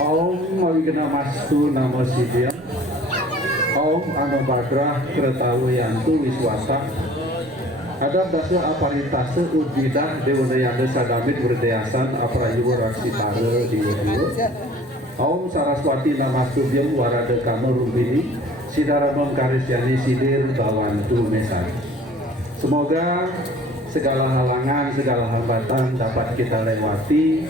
Om mawigna mastu namo sidya. Om anu bagrah kretawiyantu wiswata. Ada dasu aparitase ujidah dewanayanda sadamit berdeasan aprayuwa raksitare diwediyo. Om Saraswati namastubyam warada kama rumbini sidaramam karisyani sidir bawantu mesar. Semoga segala halangan, segala hambatan dapat kita lewati.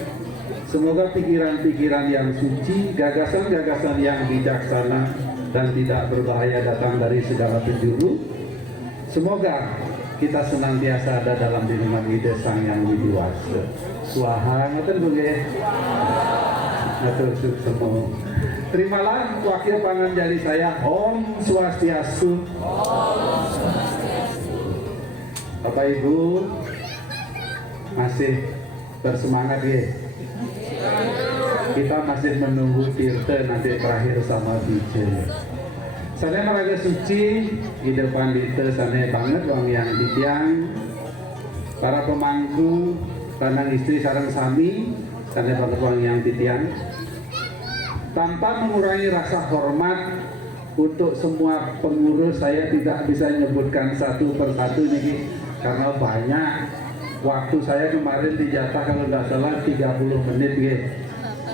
Semoga pikiran-pikiran yang suci, gagasan-gagasan yang bijaksana dan tidak berbahaya datang dari segala penjuru. Semoga kita senantiasa ada dalam lindungan ide Sang Yang Widiwasa. Swaha, ngaten Bu nggih. Ngatur semua. Terimalah wakil panganjali saya, Om Swastiastu. Bapak Ibu masih bersemangat ya. Kita masih menunggu Tirta nanti terakhir sama DJ. Sana meraga suci di depan Tirta sana banget wang yang ditiang. Para pemangku tanang istri sarang sami sana banget wang yang ditiang. Tanpa mengurangi rasa hormat untuk semua pengurus, saya tidak bisa menyebutkan satu persatu nih karena banyak. Waktu saya kemarin dijatah kalau nggak salah 30 menit gitu.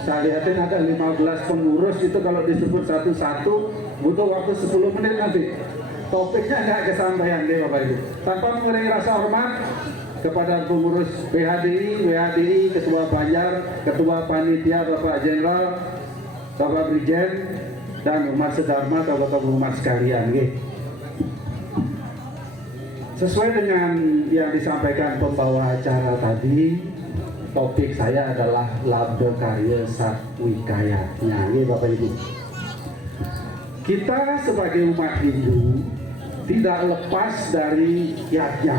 Saya lihatin ada 15 pengurus, itu kalau disebut satu-satu butuh waktu 10 menit nanti. Topiknya nggak kesampaian deh Bapak Ibu. Tanpa mengurangi rasa hormat kepada pengurus WHDI, Ketua Banjar, Ketua Panitia Bapak Jenderal, Bapak Brigjen, dan umat sedharma, tokoh-tokoh umat sekalian gitu. Sesuai dengan yang disampaikan pembawa acara tadi, topik saya adalah Labda Karya Satwikayatnya, ya Bapak Ibu. Kita sebagai umat Hindu tidak lepas dari yatnya,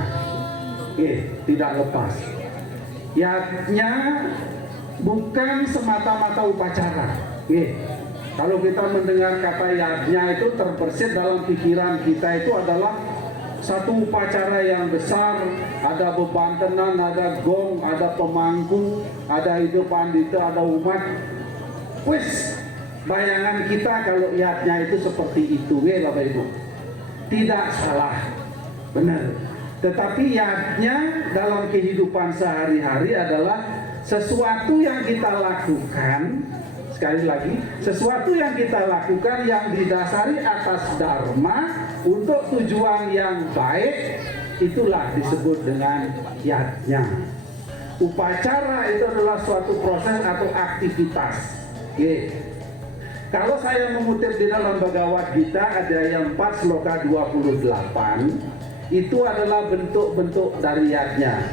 tidak lepas. Yatnya bukan semata-mata upacara. Kalau kita mendengar kata yatnya itu terbersit dalam pikiran kita itu adalah satu upacara yang besar, ada bebantenan, ada gong, ada pemangku, ada itu pandita, ada umat. Wis, bayangan kita kalau yatnya itu seperti itu, ya Bapak Ibu. Tidak salah, benar. Tetapi yatnya dalam kehidupan sehari-hari adalah sesuatu yang kita lakukan. Sekali lagi, sesuatu yang kita lakukan yang didasari atas dharma untuk tujuan yang baik, itulah disebut dengan yatnya. Upacara itu adalah suatu proses atau aktivitas. Kalau saya mengutip di dalam Bhagavad Gita Adhyaya 4 Sloka 28, itu adalah bentuk-bentuk dari yatnya.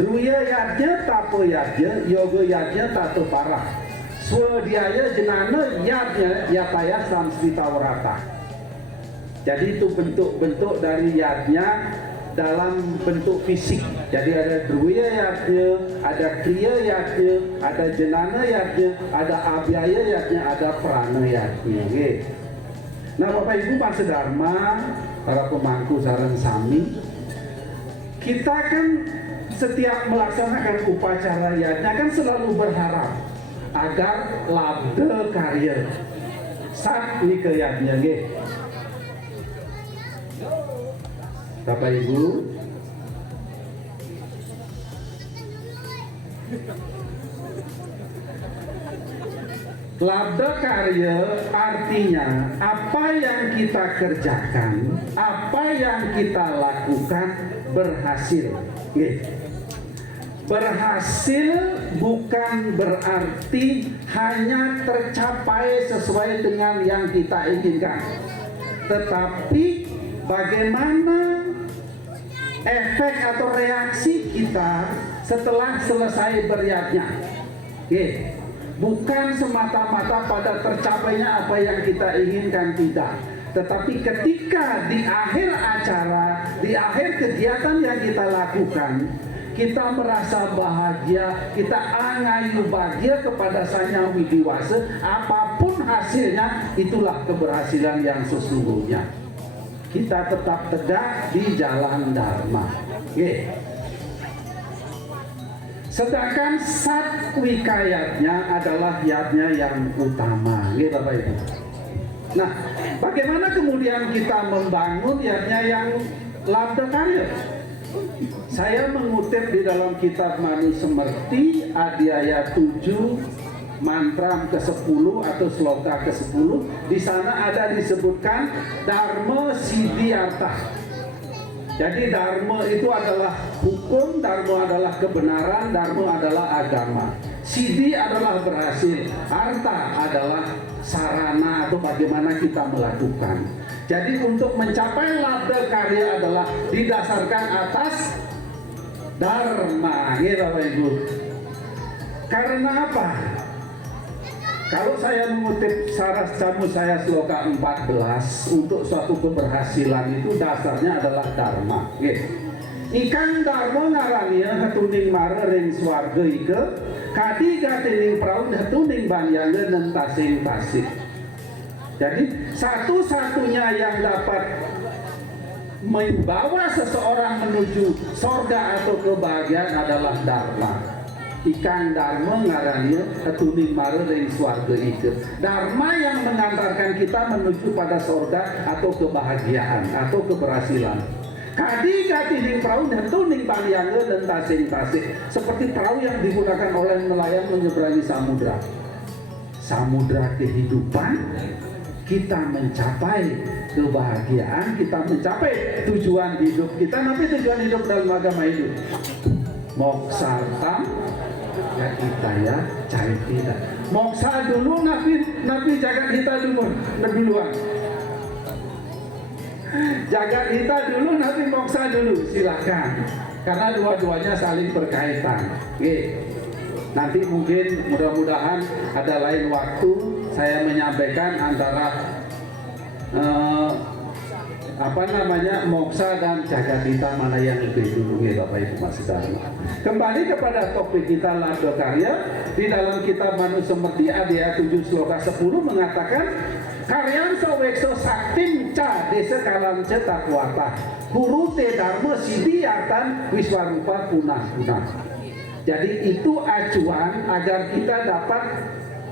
Druya yatnya, tapo yatnya, yoga yatnya, tato parah. Swadhyaya jenana yatnya yataya samskrita warata. Jadi itu bentuk-bentuk dari yatnya dalam bentuk fisik. Jadi ada druya yatnya, ada kriya yatnya, ada jenana yatnya, ada abhyaya yatnya, ada prana yatnya. Nah Bapak Ibu Pak Sedharma, para pemangku sareng sami, kita kan setiap melaksanakan upacara yatnya kan selalu berharap agar labda karya satwikayatnya Bapak Ibu. Labda karya artinya apa yang kita kerjakan, apa yang kita lakukan berhasil. Berhasil bukan berarti hanya tercapai sesuai dengan yang kita inginkan, tetapi bagaimana efek atau reaksi kita setelah selesai beryatnya. Bukan semata-mata pada tercapainya apa yang kita inginkan, tidak. Tetapi ketika di akhir acara, di akhir kegiatan yang kita lakukan, kita merasa bahagia, kita angayu bahagia kepada Sang Yang Widiwasa, apapun hasilnya, itulah keberhasilan yang sesungguhnya. Kita tetap tegak di jalan Dharma. Sedangkan satwika yatnya adalah yatnya yang utama, gitu Bapak Ibu. Nah, bagaimana kemudian kita membangun yatnya yang labda karya? Saya mengutip di dalam kitab Manusemerti Adhyaya 7 mantra ke-10 atau sloka ke-10. Di sana ada disebutkan Dharma Siddhyartha. Jadi dharma itu adalah hukum, dharma adalah kebenaran, dharma adalah agama. Siddhi adalah berhasil, harta adalah sarana atau bagaimana kita melakukan. Jadi untuk mencapai labda karya adalah didasarkan atas dharma, gitu Bapak Ibu. Karena apa? Kalau saya mengutip Saras Camu saya sloka 14, untuk suatu keberhasilan itu dasarnya adalah dharma. Ikan dharma ngarannya hatuning mara ring swarga ike, kadi gatining praun hatuning banyangga nentasing tasik. Jadi satu-satunya yang dapat membawa seseorang menuju sorga atau kebahagiaan adalah dharma. Ikan dharma ngarannya hatuning mara ring swarga ike. Dharma yang mengantarkan kita menuju pada sorga atau kebahagiaan atau keberhasilan. Kadi katining perahu dan tuning paliangga dan tasing-tasing, seperti perahu yang digunakan oleh nelayan menyeberangi samudra. Samudra kehidupan, kita mencapai kebahagiaan, kita mencapai tujuan hidup kita. Tapi tujuan hidup dalam agama hidup moksartam ya kita ya cari kita. Moksa dulu nabi jagat kita duluan. Jagat kita dulu, nabi moksa dulu, silakan. Karena dua-duanya saling berkaitan. Nanti mungkin mudah-mudahan ada lain waktu saya menyampaikan antara moksa dan jagadita mana yang lebih dulu, ya Bapak Ibu Mas Dharma. Kembali kepada topik kita labda karya. Di dalam kitab Manusemerti Adhyaya 7 sloka 10 mengatakan karyan sawekso saktim ca desa kalam cetakwata huru te dharma siddhyartan wiswarupa punah-punah. Jadi itu acuan agar kita dapat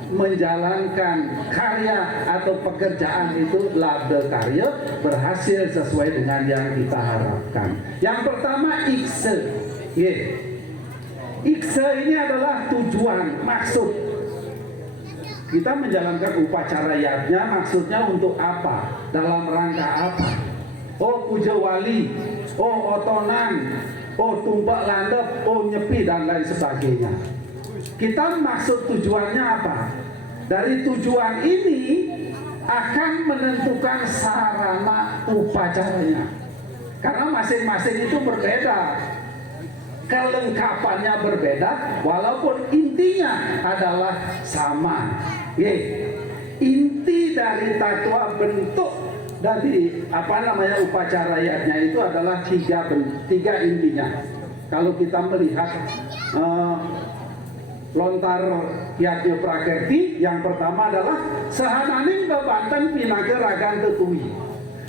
menjalankan karya atau pekerjaan itu labda karya berhasil sesuai dengan yang kita harapkan. Yang pertama ikse. Ikse ini adalah tujuan, maksud. Kita menjalankan upacara yatnya maksudnya untuk apa? Dalam rangka apa? Oh puja wali, oh otonan, oh tumpak landep, oh nyepi dan lain sebagainya. Kita maksud tujuannya apa? Dari tujuan ini akan menentukan sarana upacaranya. Karena masing-masing itu berbeda. Kelengkapannya berbeda walaupun intinya adalah sama. Inti dari tatwa bentuk dari upacara yatnya itu adalah tiga intinya. Kalau kita melihat lontar yatnya prakerti, yang pertama adalah sehananing bebanten pinake ragan tetui.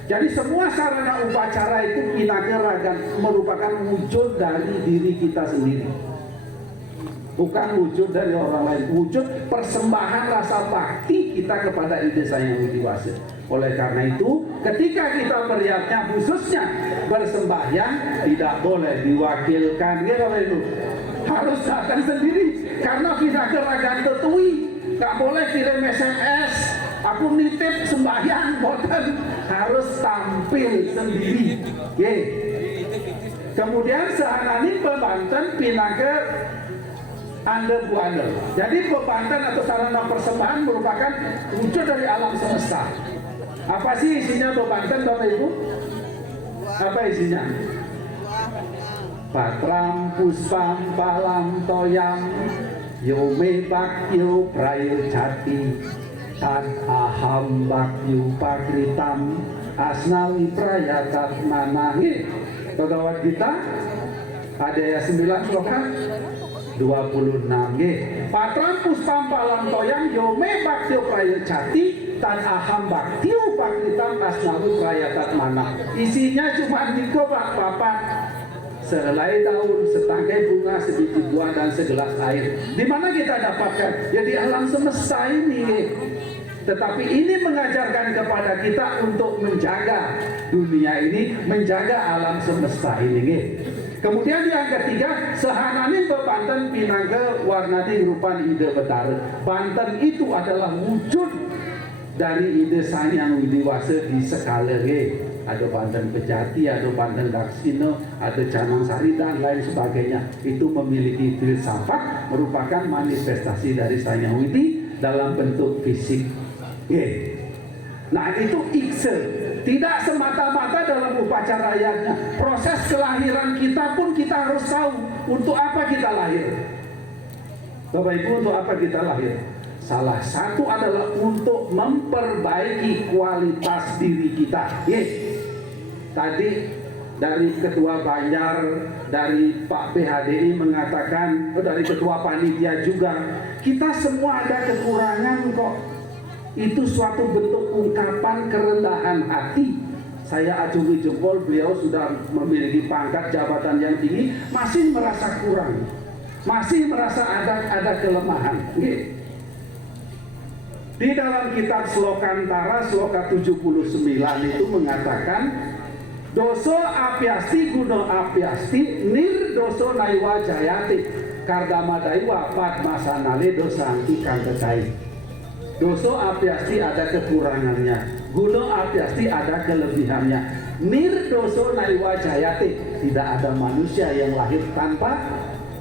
Jadi semua sarana upacara itu pinake ragan merupakan wujud dari diri kita sendiri, bukan wujud dari orang lain. Wujud persembahan rasa bakti kita kepada Ide Sang Hyang Widi Wasa. Oleh karena itu, ketika kita beriatnya khususnya bersembahyang tidak boleh diwakilkan, gitu. Harus datang sendiri karena pinake ragan tetui. Gak boleh kirim SMS, aku nitip sembahyang, boten, harus tampil sendiri. Kemudian sehanani bebanten pinake ande buane. Jadi bebanten atau sarana persembahan merupakan wujud dari alam semesta. Apa sih isinya bebanten Bapak Ibu? Apa isinya? Patram puspam palam toyam yome bakyo prayo jati tan aham bakyo pakritam asnawi prayatat manangi. Bhagavad Gita Adhyaya 9 sloka 26. Patram puspam palam toyam yome bakyo prayo jati tan aham bakyo pakritam asnawi prayatat manang. Isinya cuma 3 papat sehelai daun, setangkai bunga, sebiji buah, dan segelas air. Di mana kita dapatkan? Ya di alam semesta ini. Tetapi ini mengajarkan kepada kita untuk menjaga dunia ini, menjaga alam semesta ini. Kemudian yang ketiga, sehanani bebanten pinangke warnati rupan ide betara. Banten itu adalah wujud dari ide Sang Hyang Widiwasa di skala ada Banten Pejati, ada Banten Daksina, ada Canang Sari dan lain sebagainya. Itu memiliki filsafat, merupakan manifestasi dari Sang Hyang Widi dalam bentuk fisik. Nah itu ikse, tidak semata-mata dalam upacara ayatnya. Proses kelahiran kita pun kita harus tahu untuk apa kita lahir. Bapak Ibu, untuk apa kita lahir? Salah satu adalah untuk memperbaiki kualitas diri kita. Tadi dari Ketua Banjar, dari Pak PHDI mengatakan, dari Ketua Panitia juga, kita semua ada kekurangan kok. Itu suatu bentuk ungkapan kerendahan hati. Saya acungi jempol, beliau sudah memiliki pangkat jabatan yang tinggi, masih merasa kurang, masih merasa ada kelemahan. Di dalam kitab Slokantara, Sloka 79 itu mengatakan, doso apiasti guno apiasti nir doso naiwa jayati kardama daiwa padmasanale dosanti kang kecai. Doso apiasti ada kekurangannya, guno apiasti ada kelebihannya. Nir doso naiwa jayati, tidak ada manusia yang lahir tanpa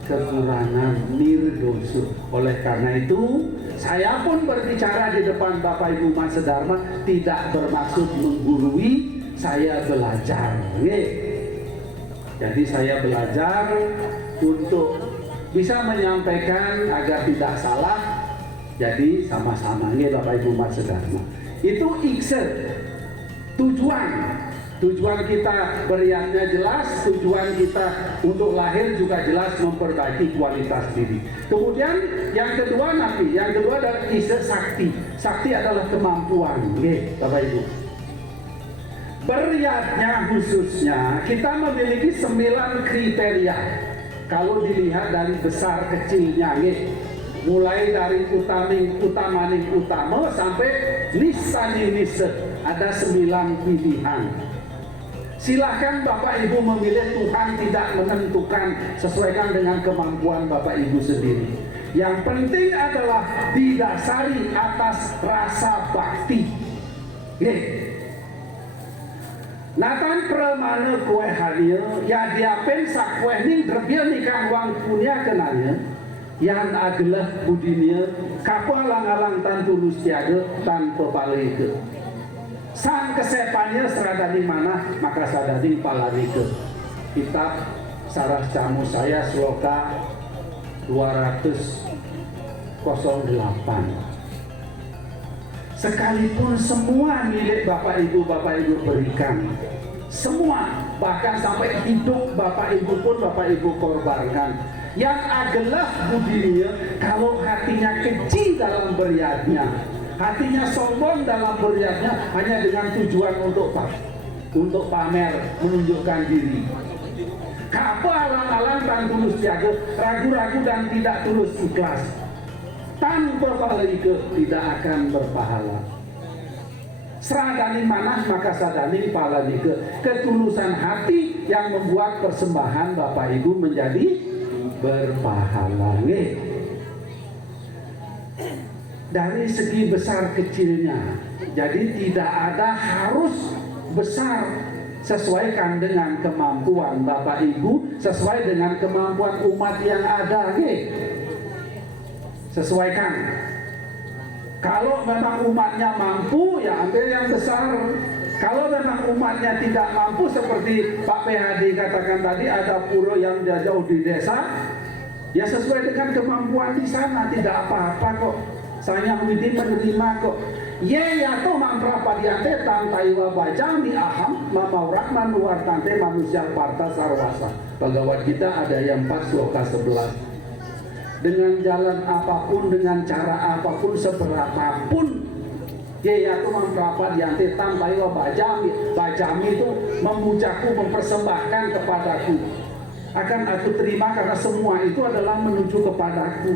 kekurangan, nirdoso. Oleh karena itu, saya pun berbicara di depan Bapak Ibu Mas Dharma tidak bermaksud menggurui, saya belajar. Jadi saya belajar untuk bisa menyampaikan agar tidak salah. Jadi sama-sama Bapak Ibu Mas Dharma. Itu ikse, tujuan kita beriannya jelas, tujuan kita untuk lahir juga jelas, memperbaiki kualitas diri. Kemudian yang kedua adalah ise sakti. Sakti adalah kemampuan, Bapak Ibu. Beriatnya khususnya kita memiliki 9 kriteria. Kalau dilihat dari besar kecilnya, mulai dari utamaning utama sampai nisaning nise, ada 9 pilihan. Silahkan Bapak Ibu memilih, Tuhan tidak menentukan, sesuaikan dengan kemampuan Bapak Ibu sendiri. Yang penting adalah didasari atas rasa bakti. Natan premana kue hadir, ya diapen sak kue ning drebia nikang wang punya kenanya, yang adalah budinya kapalang-alang tanpa tulus tiada tanpa palike. Sang kesepannya serada di mana maka sadading palarike. Kitab Sarah Camu saya Sloka 208. Sekalipun semua milik Bapak Ibu berikan, semua, bahkan sampai hidup Bapak Ibu pun Bapak Ibu korbankan. Yang adalah budinya kalau hatinya kecil dalam beriatnya, hatinya sombong dalam beriatnya, hanya dengan tujuan untuk pamer, menunjukkan diri. Kapa alang-alang dan tulus jaga, ragu-ragu dan tidak tulus ikhlas, tanpa palike tidak akan berpahala. Seradani manah maka sadani palanike. Ketulusan hati yang membuat persembahan Bapak Ibu menjadi berpahala. Dari segi besar kecilnya, jadi tidak ada harus besar, sesuaikan dengan kemampuan Bapak Ibu, sesuai dengan kemampuan umat yang ada. Sesuaikan. Kalau memang umatnya mampu, ya ambil yang besar. Kalau memang umatnya tidak mampu, seperti Pak PHD katakan tadi, ada pura yang jauh di desa, ya sesuai dengan kemampuan di sana, tidak apa-apa kok. Sang Hyang Widi menerima kok. Ye ya to mamprapa diante tantaiwa bajami aham mamaurak manuar tante manusia parta sarwasa. Bhagavad Gita ada yang 4 sloka 11. Dengan jalan apapun, dengan cara apapun, seberapapun, ya aku mamprapa diante tantaiwa bajami. Bajami itu memujaku, mempersembahkan kepadaku. akan aku terima karena semua itu adalah menuju kepadaku.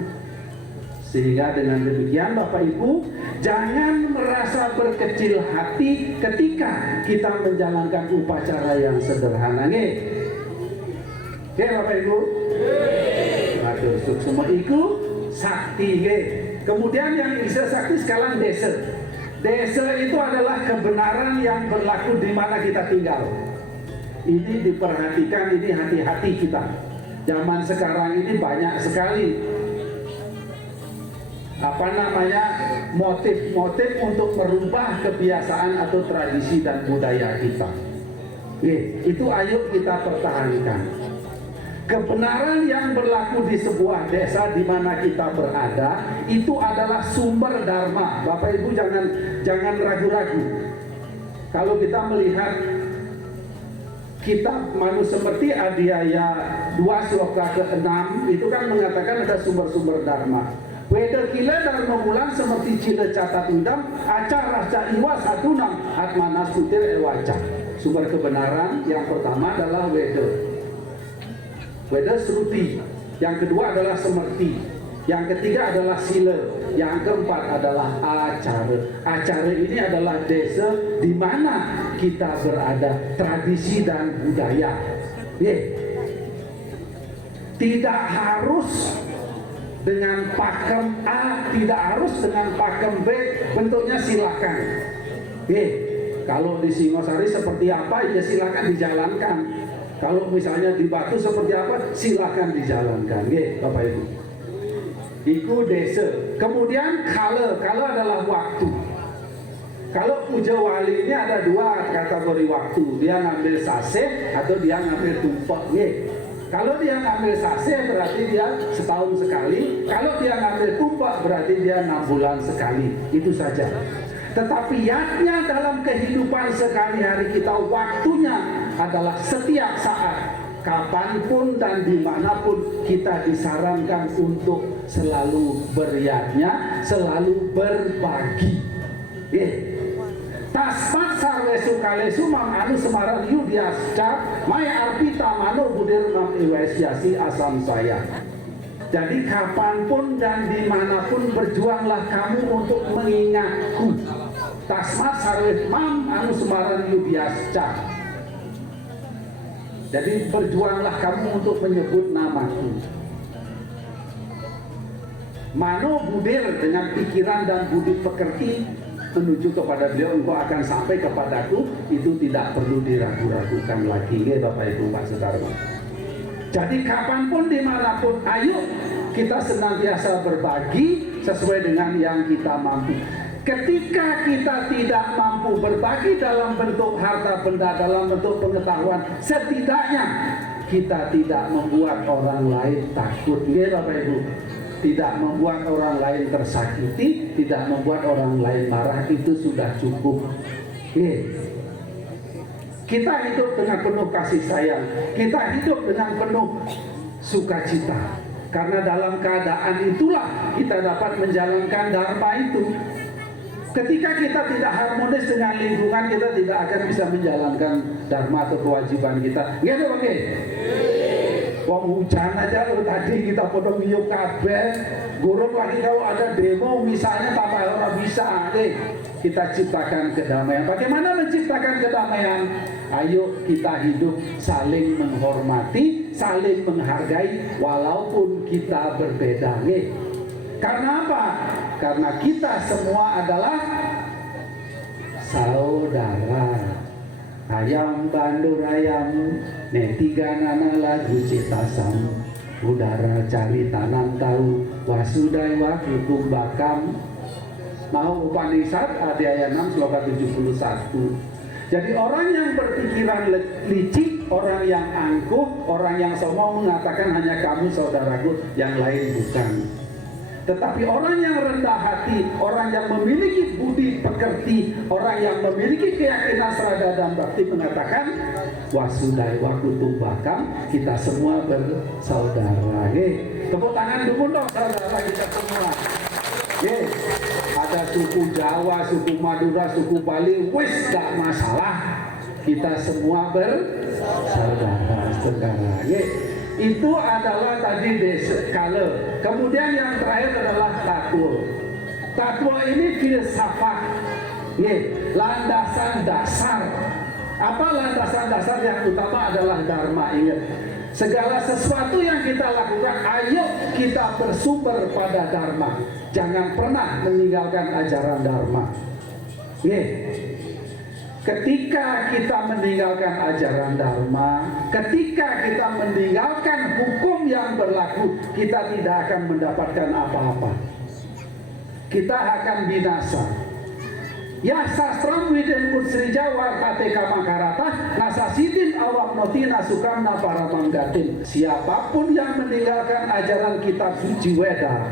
Sehingga dengan demikian Bapak Ibu, jangan merasa berkecil hati ketika kita menjalankan upacara yang sederhana. Oke Bapak Ibu, atur semua itu sakti. Kemudian yang bisa sakti sekarang desa. Desa itu adalah kebenaran yang berlaku di mana kita tinggal. Ini diperhatikan, ini hati-hati kita. Zaman sekarang ini banyak sekali motif-motif untuk merubah kebiasaan atau tradisi dan budaya kita. Itu ayo kita pertahankan. Kebenaran yang berlaku di sebuah desa di mana kita berada itu adalah sumber dharma. Bapak Ibu jangan ragu-ragu. Kalau kita melihat kitab Manu seperti Adiaya 2 sloka ke-6 itu kan mengatakan ada sumber-sumber dharma. Weda kila dharma bulan seperti cila catat undang acara raca iwa satunam atmanas putir ewaca. Sumber kebenaran yang pertama adalah Weda Sruti, yang kedua adalah Semerti, yang ketiga adalah Sila, yang keempat adalah Acara. Acara ini adalah desa di mana kita berada, tradisi dan budaya. Tidak harus dengan pakem A, tidak harus dengan pakem B, bentuknya silakan. Kalau di Singosari seperti apa ya silakan dijalankan. Kalau misalnya di Batu seperti apa silakan dijalankan. Bapak Ibu. Iku desa. Kemudian kala adalah waktu. Kalau puja wali ini ada dua kategori waktu. Dia ngambil sase atau dia ngambil tumpeng. Kalau dia ngambil sase berarti dia setahun sekali. Kalau dia ngambil tumpeng berarti dia 6 bulan sekali. Itu saja. Tetapi yatnya dalam kehidupan sehari-hari kita, waktunya adalah setiap saat, kapanpun dan dimanapun kita disarankan untuk selalu beryatnya, selalu berbagi. Tasmat sarwesu kalesu mam anu semaran yudiasca mai arpita mano budir mam iwesiasi asam saya. Jadi kapanpun dan dimanapun berjuanglah kamu untuk mengingatku. Tasmat sarwes mam anu semaran yudiasca. Jadi berjuanglah kamu untuk menyebut namaku. Mano budir dengan pikiran dan budi pekerti menuju kepada beliau, engkau akan sampai kepadaku, itu tidak perlu diragu-ragukan lagi. Bapak Ibu Pak Saudara. Jadi kapanpun dimanapun, ayo kita senantiasa berbagi sesuai dengan yang kita mampu. Ketika kita tidak mampu berbagi dalam bentuk harta benda, dalam bentuk pengetahuan, setidaknya kita tidak membuat orang lain takut. Bapak Ibu, tidak membuat orang lain tersakiti, tidak membuat orang lain marah, itu sudah cukup. Kita hidup dengan penuh kasih sayang, kita hidup dengan penuh sukacita, karena dalam keadaan itulah kita dapat menjalankan dharma itu. Ketika kita tidak harmonis dengan lingkungan, kita tidak akan bisa menjalankan dharma atau kewajiban kita. Gitu, oke? Wong hujan aja lo tadi kita potong yuk kabeh, gurung lagi kalau ada demo misalnya tanpa orang bisa. Kita ciptakan kedamaian. Bagaimana menciptakan kedamaian? Ayo kita hidup saling menghormati, saling menghargai walaupun kita berbeda. Karena apa? Karena kita semua adalah saudara. Ayam bandur ayam, tiga nana lagu citasam. Udara cari tanam tahu, wasudaiwa hukum bakam. Mau Upanishad Adhyaya 6 sloka 71. Jadi orang yang berpikiran licik, orang yang angkuh, orang yang sombong mengatakan hanya kamu saudaraku, yang lain bukan. Tetapi orang yang rendah hati, orang yang memiliki budi pekerti, orang yang memiliki keyakinan serada dan bakti mengatakan wasudaiwa kutum bakam, kita semua bersaudara. Tepuk tangan dulu dong saudara kita semua. Ada suku Jawa, suku Madura, suku Bali, wis gak masalah. Kita semua bersaudara. Itu adalah tadi kale. Kemudian yang terakhir adalah tatwa. Tatwa ini filsafat, landasan dasar. Apa landasan dasar yang utama adalah dharma. Ingat, segala sesuatu yang kita lakukan, ayo kita bersumber pada dharma. Jangan pernah meninggalkan ajaran dharma. Ketika kita meninggalkan ajaran dharma, ketika kita meninggalkan hukum yang berlaku, kita tidak akan mendapatkan apa-apa. Kita akan binasa. Ya sastram widin utsrija warpate kamakarata nasasidin awak noti nasukamna para manggatin. Siapapun yang meninggalkan ajaran kitab suci Weda,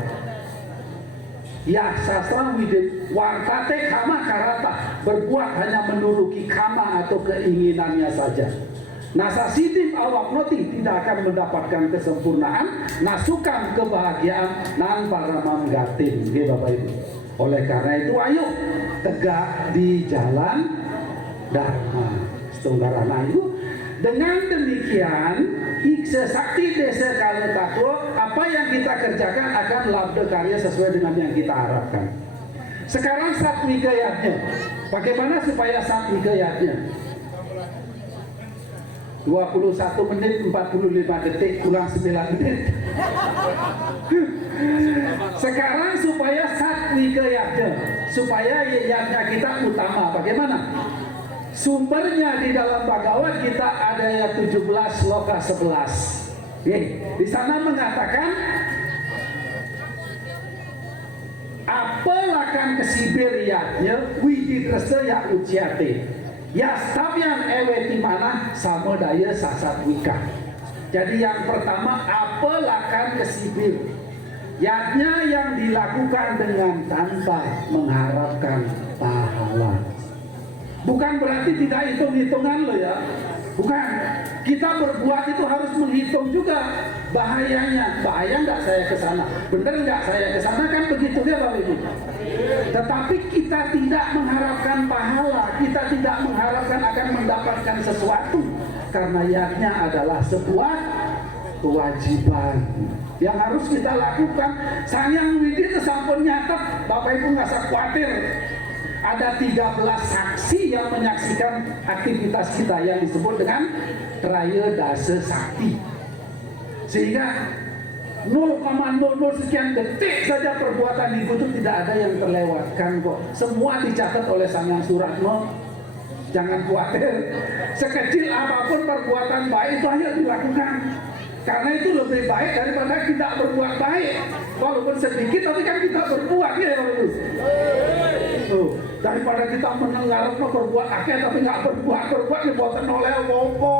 ya sastram widin warpate kamakarata, berbuat hanya menuruti kama atau keinginannya saja. Nasasidin awak noti, tidak akan mendapatkan kesempurnaan, nasukan kebahagiaan nan para manggatin. Oke Bapak Ibu. Oleh karena itu ayo tegak di jalan dharma. Setunggaran ayu. Dengan demikian ikse sakti desa kala takwa, apa yang kita kerjakan akan labda karya sesuai dengan yang kita harapkan. Sekarang satwikayatnya. Bagaimana supaya satwikayatnya? 21 menit 45 detik kurang 9 menit. Sekarang supaya satwikayatnya, supaya yatnya kita utama. Bagaimana? Sumbernya di dalam Bhagavad Gita ada ayat 17 sloka 11. Di sana mengatakan, apelakan kesibir yatnya wididrasa ya uciate. Ya stabian eweti mana sama daya sasatwika. Jadi yang pertama, apelakan kesibir. Yatnya yang dilakukan dengan tanpa mengharapkan pahala. Bukan berarti tidak hitung-hitungan loh ya. Bukan. Kita berbuat itu harus menghitung juga bahayanya. Bahaya nggak saya ke sana? Bener nggak saya ke sana? Kan begitu ya Bapak Ibu. Tetapi kita tidak mengharapkan pahala. Kita tidak mengharapkan akan mendapatkan sesuatu. Karena yatnya adalah sebuah kewajiban yang harus kita lakukan. Sanyang Widi sampun nyatet, Bapak Ibu nggak usah khawatir. Ada 13 saksi yang menyaksikan aktivitas kita yang disebut dengan Traya Dasa Sakti. Sehingga 0,00 sekian detik saja perbuatan ibu itu tidak ada yang terlewatkan kok. Semua dicatat oleh Sang Hyang Suratmo. Jangan khawatir. Sekecil apapun perbuatan baik itu ayo dilakukan. Karena itu lebih baik daripada tidak berbuat baik. Walaupun sedikit tapi kan kita berbuat ya Bapak. Daripada kita mendengar berbuat akhir tapi nggak berbuat ya buatan oleh apa.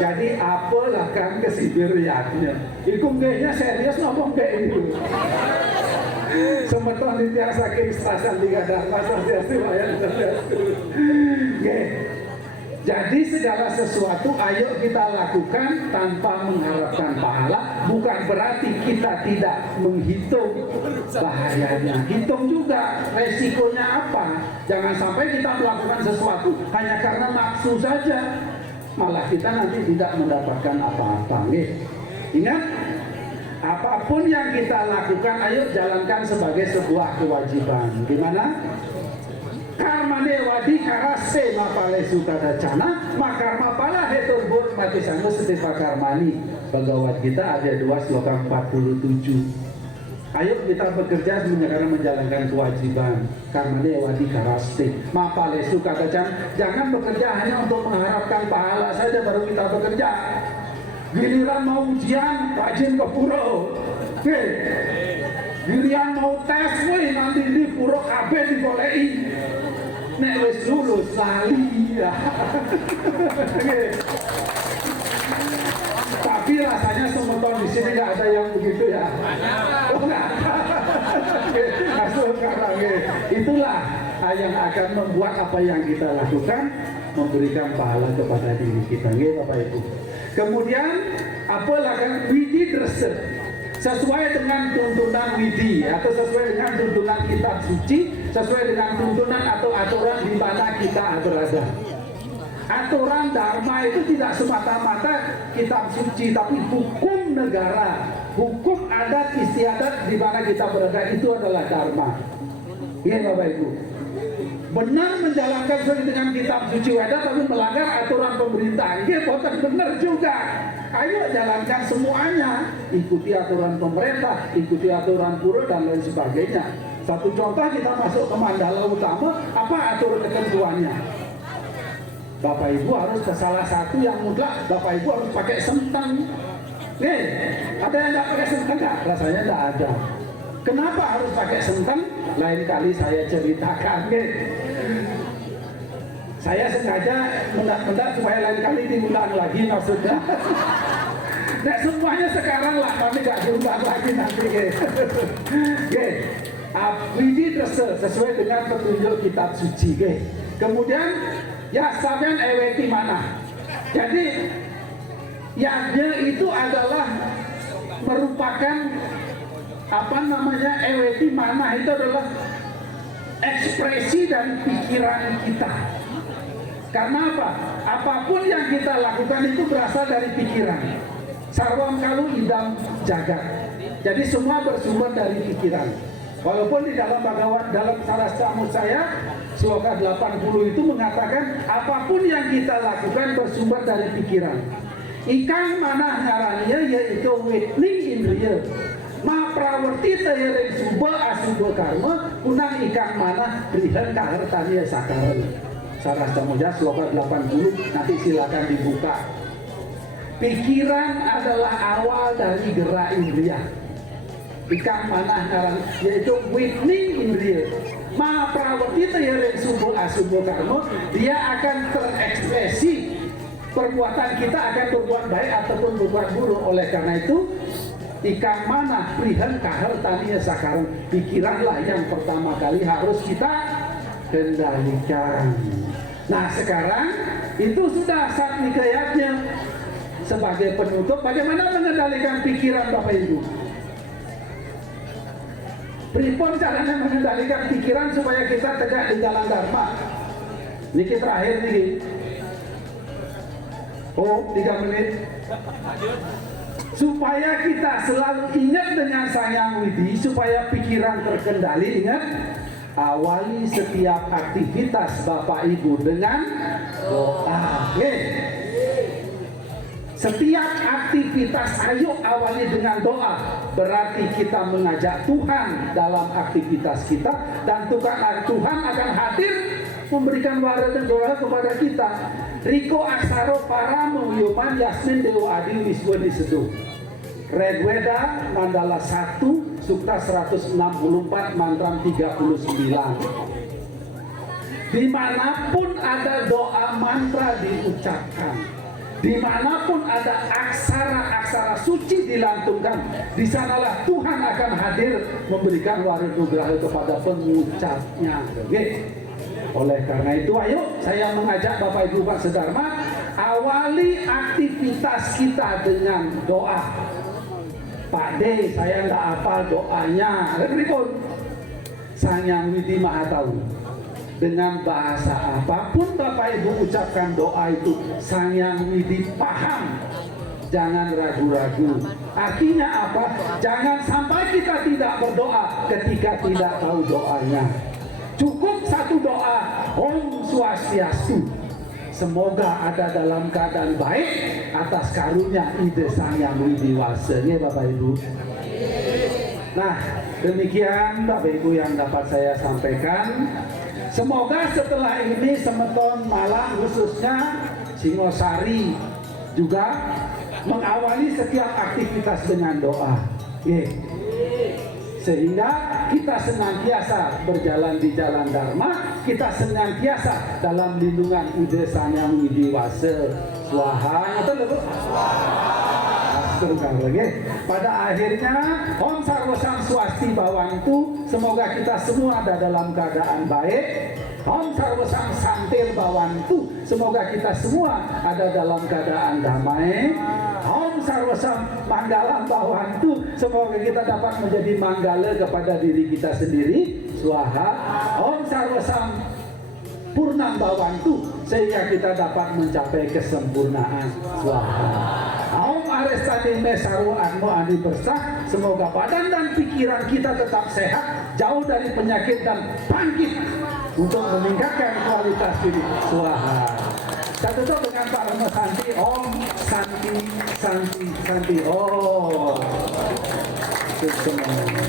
Jadi apalah kan kesibiriannya. Iku kayaknya serius ngomong kayak ini. Semeton ditiasa keistasan tiga dharma sasiasi wayan sasiasi. Jadi segala sesuatu ayo kita lakukan tanpa mengharapkan pahala. Bukan berarti kita tidak menghitung bahayanya. Hitung juga resikonya apa. Jangan sampai kita melakukan sesuatu hanya karena nafsu saja. Malah kita nanti tidak mendapatkan apa-apa. Ingat, apapun yang kita lakukan ayo jalankan sebagai sebuah kewajiban. Gimana? Karmane wadi karase mapale sukada cana makarma pala hetur bur mati sanggo setipa karmani. Bhagavad Gita ada 2 sloka 47. Ayo kita bekerja karena menjalankan kewajiban. Karmane wadi karase mapale sukada cana. Jangan bekerja hanya untuk mengharapkan pahala saja baru kita bekerja. Giliran mau ujian rajin ke pura. Giliran mau tes nanti di pura kabeh digoleki. Nek wis lulus lali ya. Tapi rasanya semeton di sini nggak ada yang begitu ya. Oh nggak. Itulah yang akan membuat apa yang kita lakukan memberikan pahala kepada diri kita, Bapak Ibu. Kemudian apalah kan widi dresa. Sesuai dengan tuntunan widi atau sesuai dengan tuntunan kitab suci, sesuai dengan tuntunan atau aturan di mana kita berada. aturan dharma itu tidak semata-mata kitab suci, tapi hukum negara, hukum adat istiadat di mana kita berada, itu adalah dharma. Iya Bapak Ibu, benar menjalankan sesuai dengan kitab suci Weda tapi melanggar aturan pemerintah, iya benar juga. Ayo jalankan semuanya, ikuti aturan pemerintah, ikuti aturan pura dan lain sebagainya. Satu contoh, kita masuk ke Mandala Utama, apa aturan ketentuannya? Bapak Ibu harus ke salah satu yang mutlak, Bapak Ibu harus pakai sentang. Nih, ada yang nggak pakai sentang nggak? Rasanya nggak ada. Kenapa harus pakai sentang? Lain kali saya ceritakan. Nih. Saya sengaja mendak-mendak supaya lain kali diulang lagi maksudnya. Nah, semuanya sekarang lah, kami nggak diulang lagi nanti. Oke. Widi sesuai dengan petunjuk kitab suci. Kemudian ya sampean eweti mana. Jadi yagnya itu adalah merupakan apa namanya, eweti mana itu adalah ekspresi dan pikiran kita. Karena apa? Apapun yang kita lakukan itu berasal dari pikiran. Sarwam kalu idam jagat. Jadi semua bersumber dari pikiran. Walaupun di dalam Bhagavad, dalam Saraswamut saya, sloka 80 itu mengatakan apapun yang kita lakukan bersumber dari pikiran. Ikang manah ngarannya yaitu witning indriya. Ma prawerti tayareng suba asuba karma kunang ikang manah berihan kahartanya sakaran. Saraswamut sloka 80, nanti silakan dibuka. Pikiran adalah awal dari gerak indriya. Ikang manah ngaran yaitu witning indriya. Ma prawerti tayareng suba asuba karma, dia akan terekspresi. Perbuatan kita akan berbuat baik ataupun berbuat buruk. Oleh karena itu, ikang manah prihan kahar taniya sakaran, pikiranlah yang pertama kali harus kita kendalikan. Nah sekarang itu sudah saat nikayatnya. Sebagai penutup, bagaimana mengendalikan pikiran Bapak Ibu? Pripun caranya mengendalikan pikiran supaya kita tegak di jalan dharma? Niki terakhir nih. Oh, 3 menit. Supaya kita selalu ingat dengan Sang Hyang Widi, supaya pikiran terkendali, ingat, awali setiap aktivitas Bapak Ibu dengan doa. Setiap aktivitas ayo awali dengan doa. Berarti kita mengajak Tuhan dalam aktivitas kita, dan Tuhan akan hadir memberikan wara dan doa kepada kita. Riko aksaro paramu yoman yasmin dewa adi wiswa diseduh. Rigveda Mandala 1 Sukta 164 Mantram 39. Dimanapun ada doa mantra diucapkan, dimanapun ada aksara-aksara suci dilantungkan, di sanalah Tuhan akan hadir memberikan wara nugraha kepada pengucapnya. Oleh karena itu, ayo saya mengajak Bapak Ibu Pak Sedharma, awali aktivitas kita dengan doa. Pak D, saya nggak hafal doanya. Sang Hyang Widi Maha Tahu. Dengan bahasa apapun Bapak Ibu ucapkan doa itu, Sang Hyang Widi paham. Jangan ragu-ragu. Artinya apa? Jangan sampai kita tidak berdoa ketika tidak tahu doanya. Cukup satu doa, Om Swastiastu. Semoga ada dalam keadaan baik atas karunia ide Sang Hyang Widi Wasa. Ya Bapak Ibu. Nah, demikian Bapak Ibu yang dapat saya sampaikan. Semoga setelah ini Semeton Malang khususnya Singosari juga mengawali setiap aktivitas dengan doa. Sehingga kita senantiasa berjalan di jalan dharma, kita senantiasa dalam lindungan ide Sang Hyang Widi Wasa. Swaha. Pada akhirnya Om Sarwa Sang Swasti Bawantu, semoga kita semua ada dalam keadaan baik. Om Sarwa Sang Santil Bawantu, semoga kita semua ada dalam keadaan damai. Om Sarwa Sang Manggala Bawantu, semoga kita dapat menjadi manggala kepada diri kita sendiri. Swaha. Om Sarwa Sang purnam bawantu sehingga kita dapat mencapai kesempurnaan. Swaha. Om Arestani Mesaru Anmo Adi Bersah, semoga badan dan pikiran kita tetap sehat, jauh dari penyakit dan bangkit untuk meningkatkan kualitas hidup. Swaha. Kita tutup dengan Pak Rama Santi. Om Santi Santi Santi. Oh, itu semuanya.